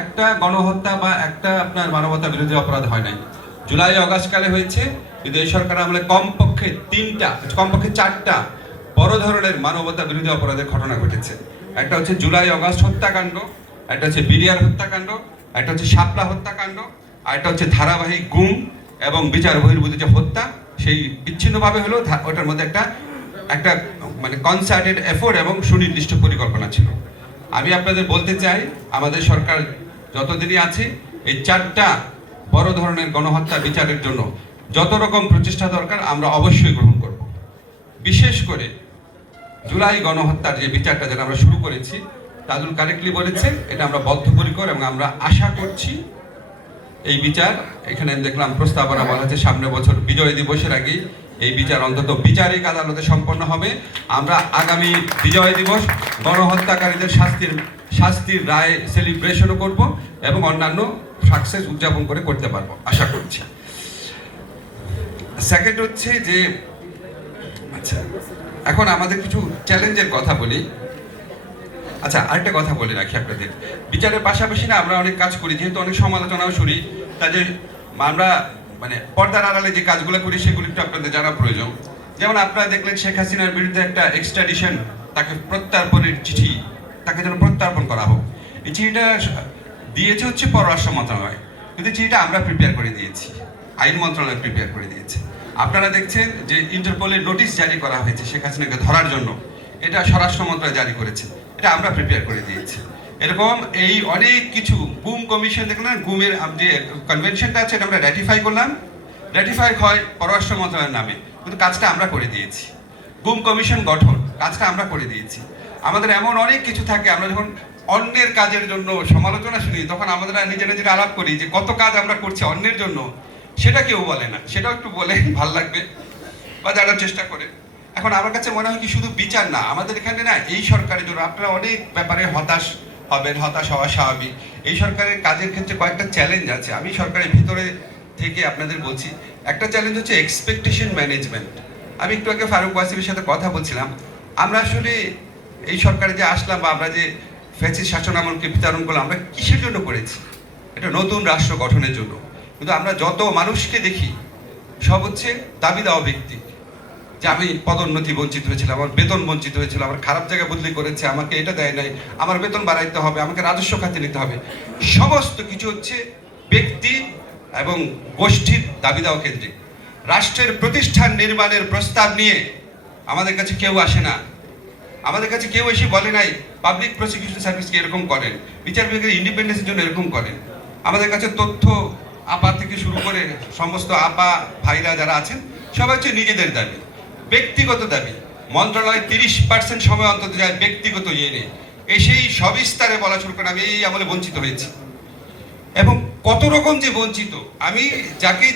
একটা গণহত্যা বা একটা আপনার মানবতা বিরোধী অপরাধ হয় নাই। জুলাই অগাস্টকালে হয়েছে কিন্তু এই সরকার আমলে কমপক্ষে তিনটা, কমপক্ষে চারটা বড় ধরনের মানবতা বিরোধী অপরাধের ঘটনা ঘটেছে। একটা হচ্ছে জুলাই, অগাস্ট হত্যাকাণ্ড, একটা হচ্ছে বিরিয়ার হত্যাকাণ্ড, একটা হচ্ছে শাপলা হত্যাকাণ্ড, আর একটা হচ্ছে ধারাবাহিক গুম এবং বিচার বহির্ভূত যে হত্যা, সেই বিচ্ছিন্নভাবে হলেও ওটার মধ্যে একটা একটা মানে কনসার্টেড এফোর্ট এবং সুনির্দিষ্ট পরিকল্পনা ছিল। আমি আপনাদের বলতে চাই, আমাদের সরকার যতদিনই আছে, এই চারটা বড় ধরনের গণহত্যা বিচারের জন্য যত রকম প্রচেষ্টা দরকার, আমরা অবশ্যই গ্রহণ করব। বিশেষ করে জুলাই গণহত্যার যে বিচারটা যেটা আমরা শুরু করেছি তাজুল কারেক্টলি বলেছে এটা আমরা বদ্ধপরিকর এবং আমরা আশা করছি এই বিচার, এখানে দেখলাম প্রস্তাবনা বলা হচ্ছে সামনে বছর বিজয় দিবসের আগেই এই বিচার অন্তত বিচারিক আদালতে সম্পন্ন হবে। আমরা আগামী বিজয় দিবস গণহত্যাকারীদের শাস্তির শাস্তির রায় সেলিব্রেশনও করব এবং অন্যান্য সাকসেস উদযাপন করে করতে পারব, আশা করছি। সেকেন্ড হচ্ছে যে আচ্ছা এখন আমাদের কিছু চ্যালেঞ্জের কথা বলি। আচ্ছা আরেকটা কথা বলে রাখি আপনাদের। বিচারের পাশাপাশি না আমরা অনেক কাজ করি, যেহেতু অনেক সমালোচনাও শুনি। কাজে আমরা মানে পর্দার আড়ালে যে কাজগুলো করি, সেগুলি একটু আপনাদের জানা প্রয়োজন। যেমন আপনারা দেখলেন, শেখ হাসিনার বিরুদ্ধে একটা এক্সট্রাডিশন তাকে প্রত্যার্পণের চিঠি, তাকে যেন প্রত্যার্পণ করা হোক। এই চিঠিটা দিয়েছে হচ্ছে পররাষ্ট্র মন্ত্রণালয়। কিন্তু চিঠিটা আমরা প্রিপেয়ার করে দিয়েছি। আইন মন্ত্রণালয় প্রিপেয়ার করে দিয়েছে। আপনারা দেখছেন যে ইন্টারপোলের নোটিশ জারি করা হয়েছে শেখ হাসিনাকে ধরার জন্য। এটা স্বরাষ্ট্র মন্ত্রণালয় জারি করেছে। এটা আমরা প্রিপেয়ার করে দিয়েছি। এরকম এই অনেক কিছু, গুম কমিশন দেখলেন গুমের যে কনভেনশনটা আছে, এটা আমরা র্যাটিফাই করলাম। র্যাটিফাই হয় পররাষ্ট্র মন্ত্রণালয়ের নামে, কিন্তু কাজটা আমরা করে দিয়েছি। গুম কমিশন গঠন, কাজটা আমরা করে দিয়েছি। আমাদের এমন অনেক কিছু থাকে, আমরা যখন অন্যের কাজের জন্য সমালোচনা শুনি, তখন আমাদের নিজেরা নিজেরা আলাপ করি যে কত কাজ আমরা করছি অন্যের জন্য। সেটা কেউ বলে না, সেটাও একটু বলে, ভালো লাগবে, বা জানার চেষ্টা করে। এখন আমার কাছে মনে হয় কি, শুধু বিচার না, আমাদের এখানে না, এই সরকারের জন্য আপনারা অনেক ব্যাপারে হতাশ হবেন, হতাশ হওয়া স্বাভাবিক। এই সরকারের কাজের ক্ষেত্রে কয়েকটা চ্যালেঞ্জ আছে। আমি সরকারের ভিতরে থেকে আপনাদের বলছি, একটা চ্যালেঞ্জ হচ্ছে এক্সপেকটেশন ম্যানেজমেন্ট আমি একটু আগে ফারুক ওয়াসিমের সাথে কথা বলছিলাম। আমরা আসলে এই সরকারে যে আসলাম বা আমরা যে ফ্যাসিস শাসন আমলকে বিতরণ করলাম, আমরা কিসের জন্য করেছি? এটা নতুন রাষ্ট্র গঠনের জন্য। কিন্তু আমরা যত মানুষকে দেখি, সব হচ্ছে দাবি দেওয়া ব্যক্তি। যে আমি পদোন্নতি বঞ্চিত হয়েছিলাম, আমার বেতন বঞ্চিত হয়েছিল, আমার খারাপ জায়গা বদলি করেছে, আমাকে এটা দেয় নাই, আমার বেতন বাড়াইতে হবে, আমাকে রাজস্ব খাতে নিতে হবে। সমস্ত কিছু হচ্ছে ব্যক্তি এবং গোষ্ঠীর দাবি দেওয়া কেন্দ্রিক। রাষ্ট্রের প্রতিষ্ঠান নির্মাণের প্রস্তাব নিয়ে আমাদের কাছে কেউ আসে না। আমাদের কাছে কেউ এসে বলে নাই পাবলিক প্রসিকিউশন সার্ভিসকে এরকম করেন, বিচার বিভাগের ইন্ডিপেন্ডেন্সের জন্য এরকম করেন। আমাদের কাছে তথ্য আপা থেকে শুরু করে সমস্ত আপা, ভাইরা যারা আছেন, সবাই হচ্ছে নিজেদের দাবি। ব্যক্তিগত দাবি। মন্ত্রণালয় তিরিশ পার্সেন্ট সময় অন্তত যায় ব্যক্তিগত ইয়ে নিয়ে এসেই সবিস্তারে বলা শুরু করেন আমি এই আমলে বঞ্চিত হয়েছি। এবং কত রকম যে বঞ্চিত, আমি যাকে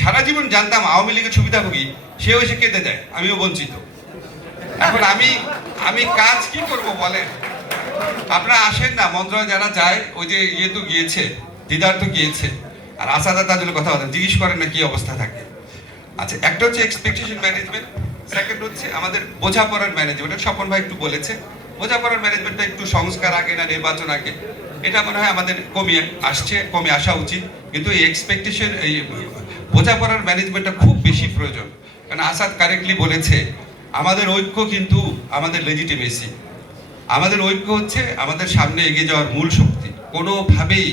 সারা জীবন জানতাম আওয়ামী লীগের সুবিধাভোগী, সেও এসে কেঁদে দেয়, আমিও বঞ্চিত। এখন আমি আমি কাজ কি করব বলেন? আপনারা আসেন না, মন্ত্রণালয় যারা যায়, ওই যে ইয়ে তো গিয়েছে, দিদার তো গিয়েছে, আর আসাদা তাজুলের কথা জিজ্ঞেস করেন না কি অবস্থা থাকে। আচ্ছা একটা হচ্ছে এক্সপেকটেশন ম্যানেজমেন্ট সেকেন্ড হচ্ছে আমাদের বোঝাপড়ার ম্যানেজমেন্ট স্বপন ভাই একটু বলেছে। বোঝাপড়ার ম্যানেজমেন্টটা একটু সংস্কার আগে না নির্বাচন আগে। এটা মনে হয় আমাদের কমিয়ে আসছে, কমে আসা উচিত। কিন্তু এই এক্সপেকটেশন এই বোঝাপড়ার ম্যানেজমেন্টটা খুব বেশি প্রয়োজন। কারণ আসাদ কারেক্টলি বলেছে, আমাদের ঐক্য কিন্তু আমাদের লেজিটিমেসি আমাদের ঐক্য হচ্ছে আমাদের সামনে এগিয়ে যাওয়ার মূল শক্তি। কোনোভাবেই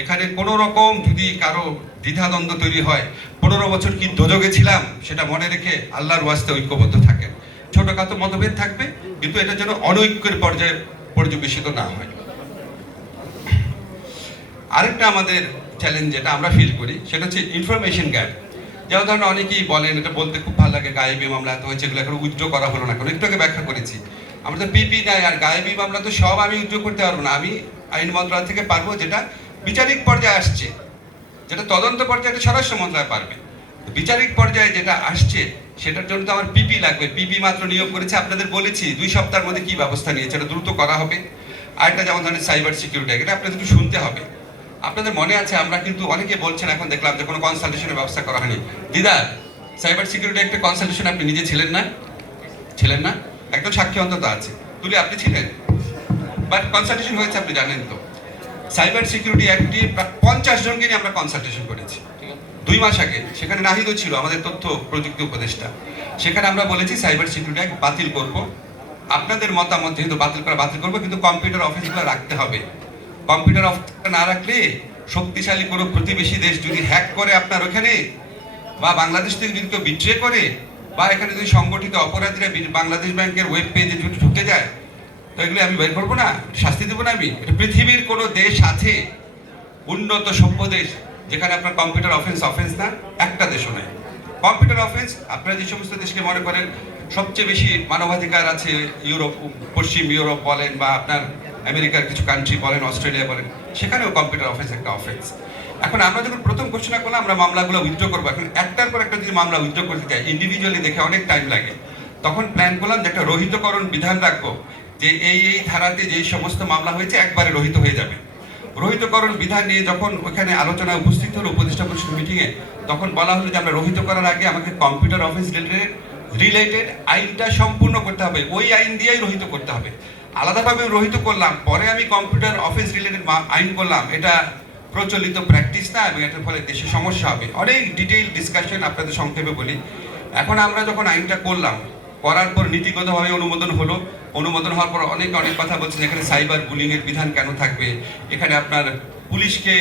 এখানে কোনো রকম যদি কারও দ্বিধাদ্বন্দ্ব তৈরি হয়, পনেরো বছর কি দোজগে ছিলাম সেটা মনে রেখে আল্লাহর ওয়াস্তে ঐক্যবদ্ধ থাকেন। ছোটখাটো মতভেদ থাকবে, কিন্তু এটা যেন অনৈক্যের পর্যায়ে পর্যবেসিত না হয়। আরেকটা আমাদের চ্যালেঞ্জ যেটা আমরা ফিল করি, সেটা হচ্ছে ইনফরমেশন গ্যাপ যেমন ধরেন অনেকেই বলেন, এটা বলতে খুব ভালো লাগে, গায়েবী মামলা এত হয়েছে, এগুলো এখন উজ্জ্ব করা হলো না কেন? একটু আগে ব্যাখ্যা করেছি। আমরা তো পিপি নাই, আর গায়েবী মামলা তো সব আমি উজ্জ্ব করতে পারব না। আমি আইন মন্ত্রণালয় থেকে পারব যেটা বিচারিক পর্যায়ে আসছে, যেটা তদন্ত পর্যায়ে স্বরাষ্ট্র মন্ত্রণালয় পারবে। বিচারিক পর্যায়ে যেটা আসছে, সেটার জন্য তো আমার পিপি লাগবে। পিপি মাত্র নিয়োগ করেছে, আপনাদের বলেছি, দুই সপ্তাহের মধ্যে কি ব্যবস্থা নিয়েছে, এটা দ্রুত করা হবে। আর একটা যেমন ধরনের সাইবার সিকিউরিটি এটা আপনাদের একটু শুনতে হবে। আপনাদের মনে আছে, আমরা কিন্তু অনেকে বলছেন এখন দেখলাম যে কোনো কনসালটেশনের ব্যবস্থা করা হয়নি। দিদা সাইবার সিকিউরিটি একটা কনসালটেশন আপনি নিজে ছিলেন না? ছিলেন না? একদম সাক্ষী অন্তত আছে। তুলি, আপনি ছিলেন? বাট কনসালটেশন হয়েছে, আপনি জানেন তো। সাইবার সিকিউরিটি অ্যাক্টে পঞ্চাশ জনকে নিয়ে আমরা কনসালটেশন করেছি। দুই মাস আগে। সেখানে নাহিদও ছিল আমাদের তথ্য প্রযুক্তি উপদেষ্টা। সেখানে আমরা বলেছি সাইবার সিকিউরিটি অ্যাক্ট বাতিল করব। আপনাদের মতামত যেহেতু বাতিল করা বাতিল করব কিন্তু কম্পিউটার অফিসগুলো রাখতে হবে। কম্পিউটার অফিস না রাখলে শক্তিশালী কোনো প্রতিবেশী দেশ যদি হ্যাক করে আপনার ওখানে বা বাংলাদেশ থেকে যদি কেউ বিক্রয় করে বা এখানে যদি সংগঠিত অপরাধীরা বাংলাদেশ ব্যাংকের ওয়েব পেজে যদি ঢুকে যায় তো এগুলো আমি বের করব না, শাস্তি দেবো না আমি। পৃথিবীর কোনো দেশ আছে, উন্নত সভ্য দেশ, যেখানে আপনার কম্পিউটার অফেন্স অফেন্স না, একটা দেশও নেই। কম্পিউটার অফেন্স আপনারা যে সমস্ত দেশকে মনে করেন, সবচেয়ে বেশি মানবাধিকার আছে ইউরোপ, পশ্চিম ইউরোপ বলেন বা আপনার আমেরিকার কিছু কান্ট্রি বলেন, অস্ট্রেলিয়া বলেন, সেখানেও কম্পিউটার অফেন্স একটা অফেন্স এখন আমরা যখন প্রথম ঘোষণা করলাম, আমরা মামলাগুলো উইথড্র করব। এখন একটার পর একটা যদি মামলা উইথড্র করতে চাই ইন্ডিভিজুয়ালি দেখে অনেক টাইম লাগে। তখন প্ল্যান করলাম যে একটা রহিতকরণ বিধান রাখব। যে এই এই ধারাতে যেই সমস্ত মামলা হয়েছে একবারে রহিত হয়ে যাবে। রহিতকরণ বিধান নিয়ে যখন ওখানে আলোচনা উপস্থিত হলো উপদেষ্টা পরিষদ মিটিংয়ে তখন বলা হলো যে আমরা রহিত করার আগে আমাকে কম্পিউটার অফিস রিলেটেড রিলেটেড আইনটা সম্পূর্ণ করতে হবে। ওই আইন দিয়েই রহিত করতে হবে। আলাদাভাবে রহিত করলাম, পরে আমি কম্পিউটার অফিস রিলেটেড আইন করলাম। এটা প্রচলিত প্র্যাকটিস না এবং এটার ফলে দেশে সমস্যা হবে। অনেক ডিটেইল ডিসকাশন আপনাদের সংক্ষেপে বলি। এখন আমরা যখন আইনটা করলাম করার পর নীতিগতভাবে অনুমোদন হলো। অনুমোদন হওয়ার পর অনেক অনেক কথা বলছেন, এখানে সাইবার বুলিং এর বিধান কেন থাকবে? এখানে আপনার পুলিশকে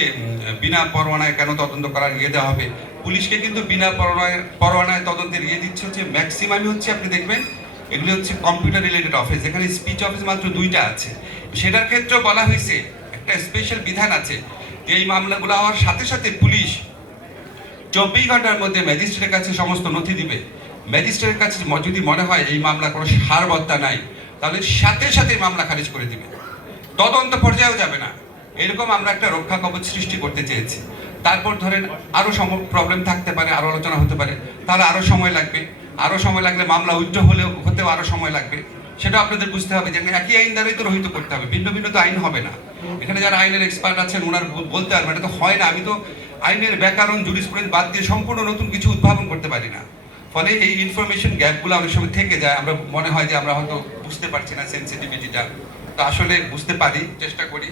বিনা পরোয়ানায় কেন তদন্ত করার ইয়ে দেওয়া হবে? পুলিশকে কিন্তু বিনা পরোয়ানায় পরোয়ানায় তদন্তের ইয়ে দিচ্ছে হচ্ছে ম্যাক্সিমামই হচ্ছে, আপনি দেখবেন, এগুলি হচ্ছে কম্পিউটার রিলেটেড অফিস এখানে স্পিচ অফিস মাত্র দুইটা আছে। সেটার ক্ষেত্রেও বলা হয়েছে, একটা স্পেশাল বিধান আছে যে এই মামলাগুলো হওয়ার সাথে সাথে পুলিশ চব্বিশ ঘণ্টার মধ্যে ম্যাজিস্ট্রেটের কাছে সমস্ত নথি দিবে। ম্যাজিস্ট্রেটের কাছে যদি মনে হয় এই মামলা কোনো সারবত্তা নাই, তাহলে সাথে সাথে মামলা খারিজ করে দিবে। তদন্ত পর্যায়েও যাবে না। এরকম আমরা একটা রক্ষা কবচ সৃষ্টি করতে চেয়েছি। তারপর ধরেন আরও প্রবলেম থাকতে পারে, আরও আলোচনা হতে পারে। তাহলে আরও সময় লাগবে। আরও সময় লাগলে মামলা উজ্জ্ব হলেও, হতেও আরও সময় লাগবে। সেটা আপনাদের বুঝতে হবে যে একই আইন দ্বারাই তো রহিত করতে হবে। ভিন্ন ভিন্ন তো আইন হবে না। এখানে যারা আইনের এক্সপার্ট আছেন ওনার বলতে পারবেন, এটা তো হয় না। আমি তো আইনের ব্যাকরণ জুরিসপ্রুডেন্স বাদ দিয়ে সম্পূর্ণ নতুন কিছু উদ্ভাবন করতে পারি না। ফলে এই ইনফরমেশন গ্যাপগুলো অনেক সময় থেকে যায়। আমরা মনে হয় যে আমরা হয়তো বুঝতে পারছি না সেন্সিটিভিটিটা তো আসলে বুঝতে পারি, চেষ্টা করি।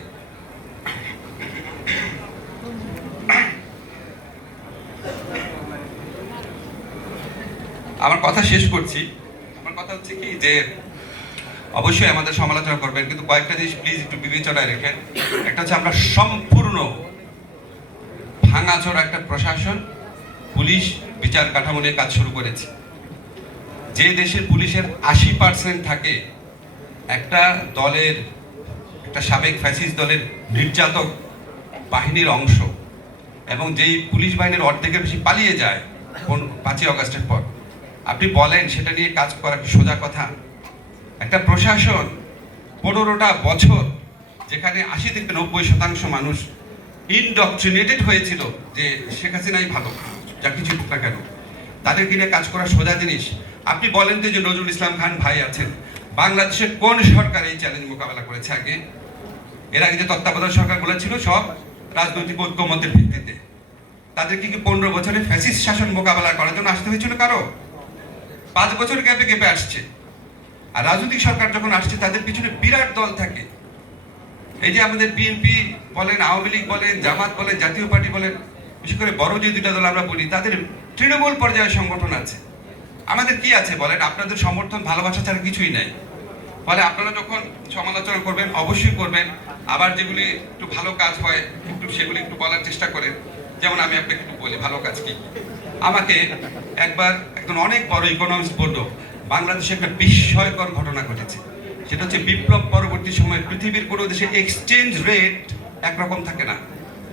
আমার কথা শেষ করছি। আমার কথা হচ্ছে কি যে, অবশ্যই আমাদের সমালোচনা করবেন, কিন্তু কয়েকটা জিনিস প্লিজ একটু বিবেচনায় রেখেন। একটা হচ্ছে আমরা সম্পূর্ণ ভাঙাচোরা একটা প্রশাসন পুলিশ বিচার কাঠামো নিয়ে কাজ শুরু করেছে। যে দেশের পুলিশের আশি পার্সেন্ট থাকে, একটা দলের, একটা সাবেক ফ্যাসিস্ট দলের নির্যাতক বাহিনীর অংশ এবং যেই পুলিশ বাহিনীর অর্ধেকের বেশি পালিয়ে যায় কোন পাঁচই অগস্টের পর। আপনি বলেন, সেটা নিয়ে কাজ করা সোজা কথা? একটা প্রশাসন পনেরোটা বছর, যেখানে আশি থেকে নব্বই শতাংশ মানুষ ইনডক্ট্রিনেটেড হয়েছিল যে শেখ হাসিনাই ভালো। যা কিছু হোক না কেন। তাদেরকে নিয়ে কাজ করা সোজা জিনিস। আপনি বলেন তো যে নজরুল ইসলাম খান ভাই আছেন। বাংলাদেশের কোন সরকার এই চ্যালেঞ্জ মোকাবেলা করেছে আগে? এর আগে যে তত্ত্বাবধায়ক সরকারগুলো ছিল সব রাজনৈতিক ঐক্যমতের ভিত্তিতে। তাদেরকে কি পনেরো বছরে ফ্যাসিস শাসন মোকাবেলা করার জন্য আসতে হয়েছিল কারও? পাঁচ বছর গ্যাপে গ্যাপে আসছে। আর রাজনৈতিক সরকার যখন আসছে, তাদের পিছনে বিরাট দল থাকে। এই যে আমাদের বিএনপি বলেন, আওয়ামী লীগ বলেন, জামাত বলেন, জাতীয় পার্টি বলেন বিশেষ করে বড় যে দুটা দল আমরা বলি, তাদের তৃণমূল পর্যায়ে সংগঠন আছে। আমাদের কি আছে বলেন? আপনাদের সমর্থন, ভালোবাসা ছাড়া কিছুই নাই। ফলে আপনারা যখন সমালোচনা করবেন, অবশ্যই করবেন। আবার যেগুলি একটু ভালো কাজ হয়, একটু সেগুলি একটু বলার চেষ্টা করেন। যেমন আমি আপনাকে একটু বলি, ভালো কাজ কি? আমাকে একবার একজন অনেক বড় ইকোনমিক্স বলল বাংলাদেশে একটা বিস্ময়কর ঘটনা ঘটেছে। সেটা হচ্ছে বিপ্লব পরবর্তী সময়ে পৃথিবীর কোনো দেশে এক্সচেঞ্জ রেট একরকম থাকে না।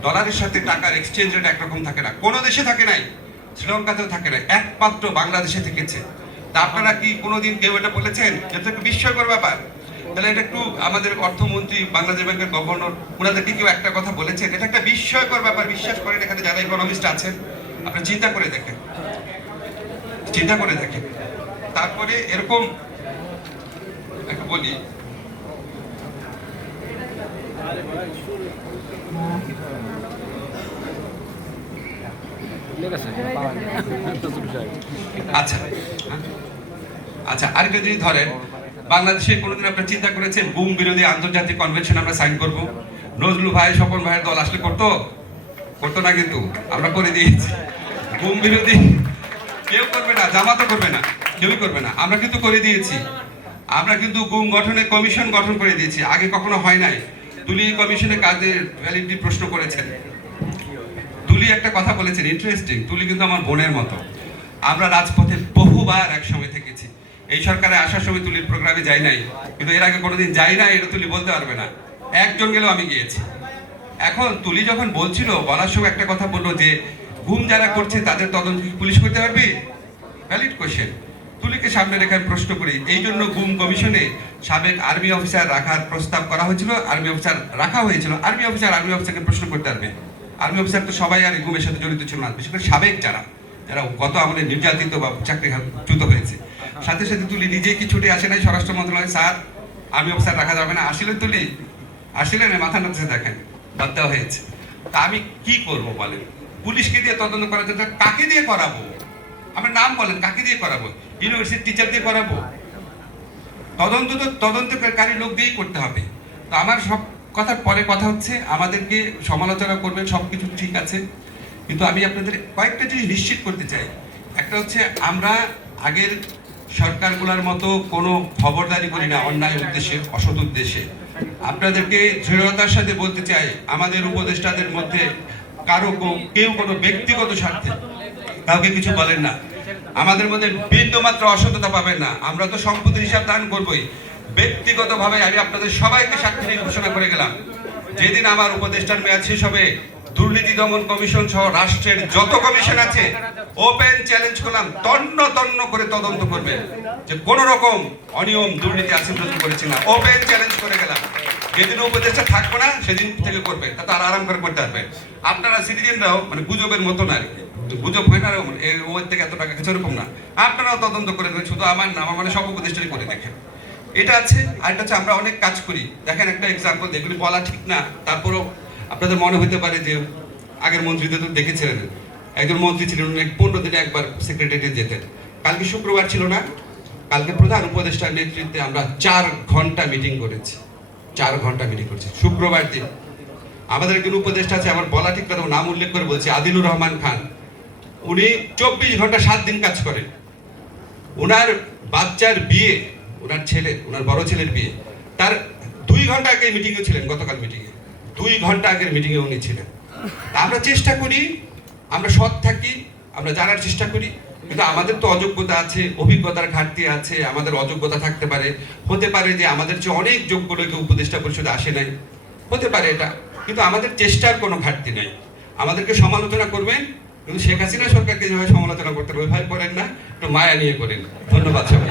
ডলারের সাথে টাকার এক্সচেঞ্জ রেট একরকম থাকে না। কোনো দেশে থাকে নাই, শ্রীলঙ্কাতেও থাকে না একমাত্র বাংলাদেশে থেকেছে। তা আপনারা কি কোনোদিন কেউ এটা বলেছেন? এটা একটু বিস্ময়কর ব্যাপার। তাহলে এটা একটু আমাদের অর্থমন্ত্রী, বাংলাদেশ ব্যাংকের গভর্নর ওনাদেরকে কেউ একটা কথা বলেছেন? এটা একটা বিস্ময়কর ব্যাপার, বিশ্বাস করেন এখানে যারা ইকোনমিস্ট আছেন। আপনি চিন্তা করে দেখেন। চিন্তা করে দেখেন। তারপরে এরকম, একটু বলি। আচ্ছা। আচ্ছা আরেকটা জিনিস ধরেন, বাংলাদেশে কোনোদিন আপনারা চিন্তা করেছেন গুম বিরোধী আন্তর্জাতিক কনভেনশন আমরা সাইন করব? নজরুল ভাই, স্বপন ভাইয়ের দল আসলে করতো? করতো না কিন্তু, আমরা করে দিয়েছি। গুম বিরোধী কেউ করবে না, জামাতও করবে না, কেউই করবে না, আমরা কিন্তু করে দিয়েছি। আমরা কিন্তু গুম গঠনের কমিশন গঠন করে দিয়েছি, আগে কখনো হয় নাই। তুলি কমিশনে কাজের ভ্যালিডিটি প্রশ্ন করেছেন। তুলি একটা কথা বলেছেন ইন্টারেস্টিং তুলি কিন্তু আমার বোনের মতো। আমরা রাজপথে বহুবার একসময় থেকেছি। এই সরকারে আসার সময় তুলির প্রোগ্রামে যাই নাই, কিন্তু এর আগে কোনোদিন যাই না এটা তুলি বলতে পারবে না। একজন গেলেও আমি গিয়েছি। এখন তুলি যখন বলছিল, বলার সময় একটা কথা বলল যে ঘুম যারা করছে, তাদের তদন্ত পুলিশ করতে পারবে? ভ্যালিড কোশ্চেন তুলিকে সামনে রেখে প্রশ্ন করি, এই জন্য গুম কমিশনে সাবেক আর্মি অফিসার রাখার প্রস্তাব করা হয়েছিল, আর্মি অফিসার রাখা হয়েছিল, আর্মি অফিসার আর্মি অফিসারকে প্রশ্ন করতে পারবে। আর্মি অফিসার তো সবাই আর গুমের সাথে জড়িত ছিল না, বিশেষ করে সাবেক যারা যারা গত আমলে নির্যাতিত বা চাকরিচ্যুত হয়েছে। সাথে সাথে তুলি নিজেই কি ছুটে আসে নাই স্বরাষ্ট্র মন্ত্রণালয়ে, স্যার, আর্মি অফিসার রাখা যাবে না। আসলে তুলি? আসলেন মাথা নাচতে দেখেন বাদ দেওয়া হয়েছে। তা আমি কি করব বলেন? পুলিশকে দিয়ে তদন্ত করাতে তো কাকে দিয়ে করাবো? আমার নাম বলেন, কাকে দিয়ে করাবো? ইউনিভার্সিটি টিচার দিয়ে করাবো? তদন্ত তো তদন্তকারী লোক দিয়েই করতে হবে। তো আমার সব কথার পরে কথা হচ্ছে, আমাদেরকে সমালোচনা করবেন সব কিছু ঠিক আছে। কিন্তু আমি আপনাদের কয়েকটা জিনিস নিশ্চিত করতে চাই। একটা হচ্ছে, আমরা আগের সরকারগুলোর মতো কোনো খবরদারি করি না, অন্যায় উদ্দেশ্যে, অসৎ উদ্দেশ্যে। আপনাদেরকে দৃঢ়তার সাথে বলতে চাই, আমাদের উপদেষ্টাদের মধ্যে কারও কেউ কোনো ব্যক্তিগত স্বার্থে কাউকে কিছু বলেন না। আমাদের মধ্যে বিন্দুমাত্র অসততা পাবেন না। আমরা তো সম্পত্তির হিসাব দান করবই। ব্যক্তিগতভাবে আমি আপনাদের সবাইকে সাক্ষী ঘোষণা করে গেলাম। যেদিন আমার উপদেষ্টার মেয়াদ শেষ হবে, দুর্নীতি দমন কমিশন সহ রাষ্ট্রের যত কমিশন আছে, ওপেন চ্যালেঞ্জ করলাম, তন্ন তন্ন করে তদন্ত করবে। যে কোন রকম অনিয়ম, দুর্নীতি আছে করেছি না। ওপেন চ্যালেঞ্জ করে গেলাম। যেদিন উপদেষ্টা থাকব না, সেদিন থেকে করবে। তা তার আরাম করে করতে পারবে আপনারা সিটিজেনরাও মানে গুজবের মতো না আর কি। গুজব হয় না ওর থেকে এত টাকা কিছু এরকম না। আপনারাও তদন্ত করে দেবেন শুধু আমার না, আমার মানে সব উপদেষ্টারই করে দেখেন। এটা আছে, আর এটা হচ্ছে আমরা অনেক কাজ করি। দেখেন একটা এক্সাম্পল যেগুলি বলা ঠিক না। তারপরেও আপনাদের মনে হতে পারে যে আগের মন্ত্রীদের তো দেখেছিলেন, একজন মন্ত্রী ছিলেন, উনি পনেরো দিনে একবার সেক্রেটারিয়েট যেতেন। কালকে শুক্রবার ছিল না, কালকে প্রধান উপদেষ্টার নেতৃত্বে আমরা চার ঘণ্টা মিটিং করেছি। চার ঘণ্টা মিটিং করেছি, শুক্রবার দিন। আমাদের একজন উপদেষ্টা আছে, আমার বলা ঠিক কথা নাম উল্লেখ করে বলছি, আদিলুর রহমান খান। উনি চব্বিশ ঘণ্টা সাত দিন কাজ করেন। ওনার বাচ্চার বিয়ে ওনার ছেলে ওনার বড় ছেলের বিয়ে, তার দুই ঘণ্টা আগে মিটিংয়ে ছিলেন, গতকাল মিটিংয়ে দুই ঘণ্টা আগের মিটিংয়ে উনি ছিলেন। আমরা চেষ্টা করি, আমরা সৎ থাকি, আমরা জানার চেষ্টা করি, কিন্তু আমাদের তো অযোগ্যতা আছে, অভিজ্ঞতার ঘাটতি আছে, আমাদের অযোগ্যতা থাকতে পারে। হতে পারে যে আমাদের যে অনেক যোগ্য লোক উপদেষ্টা পরিষদে আসে নাই। হতে পারে এটা, কিন্তু আমাদের চেষ্টার কোনো ঘাটতি নাই। আমাদেরকে সমালোচনা করবেন কিন্তু শেখ হাসিনা সরকারকে যেভাবে সমালোচনা করতেন ওইভাবে করেন না, একটু মায়া নিয়ে করেন। ধন্যবাদ সবাই